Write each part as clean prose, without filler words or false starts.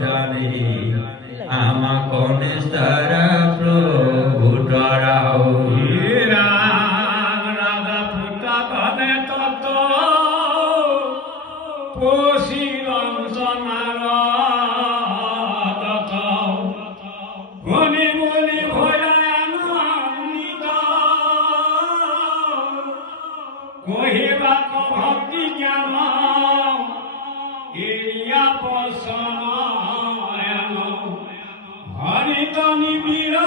জানি আমা কোনে সারা প্রভু টরাও রাধা পুতা ধনে তত পোষিলন সমার কহিবাক ভক্তি জ্ঞান এরিয়া পশনয়ন হরিত নিবিড়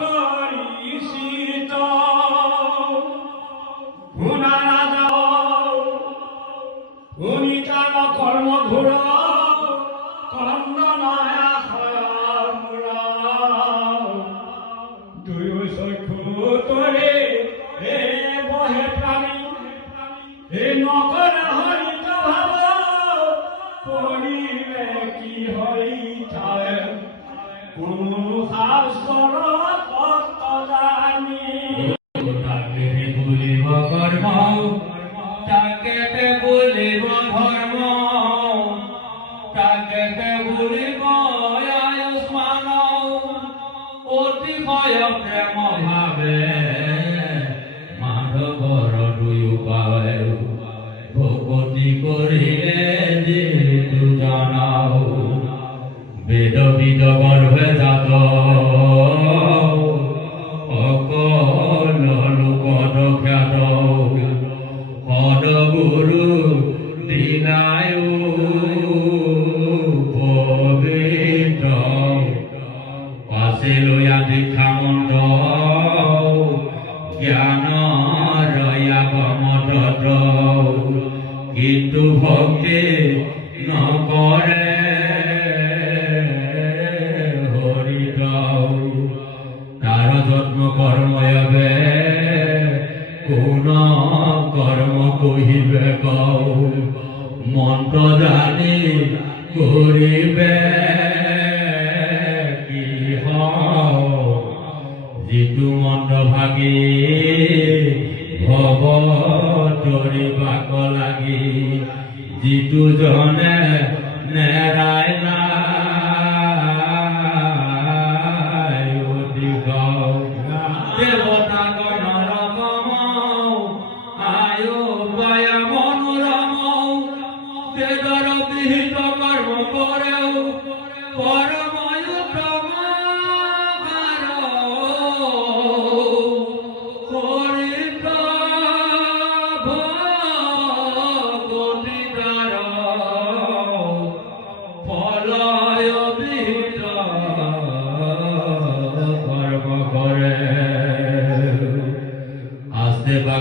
করি শীত গুণারাধা গুণিতার কর্ম ঘোর কন্দনয়া মূল দুই সখু তোরে হে বহে প্রাণী হে নগর হরিত ভাব পড়িলে কি হইতায় কোন শাস্ত্র তত্ত্ব জানি তাকে বলিব কর্ম তাকে বলিব ধর্ম তাকে বলিব আয়ুষ্মান অতিশয় প্রেম ভাবে মাধবর দুই উপায় ভগতি করিলে যেহেতু জানাও বেদ বিদ গর্ভে জাত অকল লোকদ খ্যাত পদ গুরু দিনায় পবিত্র পাশে লয়া দীক্ষা মন্দ জ্ঞান রয়া গমত কিন্তু ভক্তি নকরে হরিত তার যত্ন কর্ময়বে কোন কর্ম কহিবে কও মন্ত্র জানি করিবে কি হও যিটো মন্ত্র ভাগি ভব তৰিবাক লাগি যিটো জনে নেৰাই নাই অধিকাও দেৱতা গণৰ কমৌ আয়ো পায়া মনোৰমৌ তেজৰ বিহিত কৰ্ম কৰেও পৰময়ুতম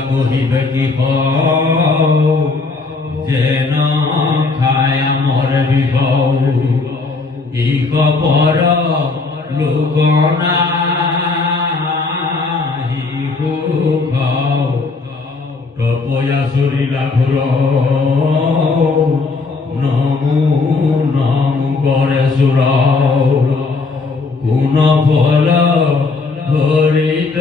কহিবে কি যেন খায় আমার বিহ ইক পর লোকনা তপয়া সরিলা ঘুর নমু নমু করে সুর কোন ফল হরিত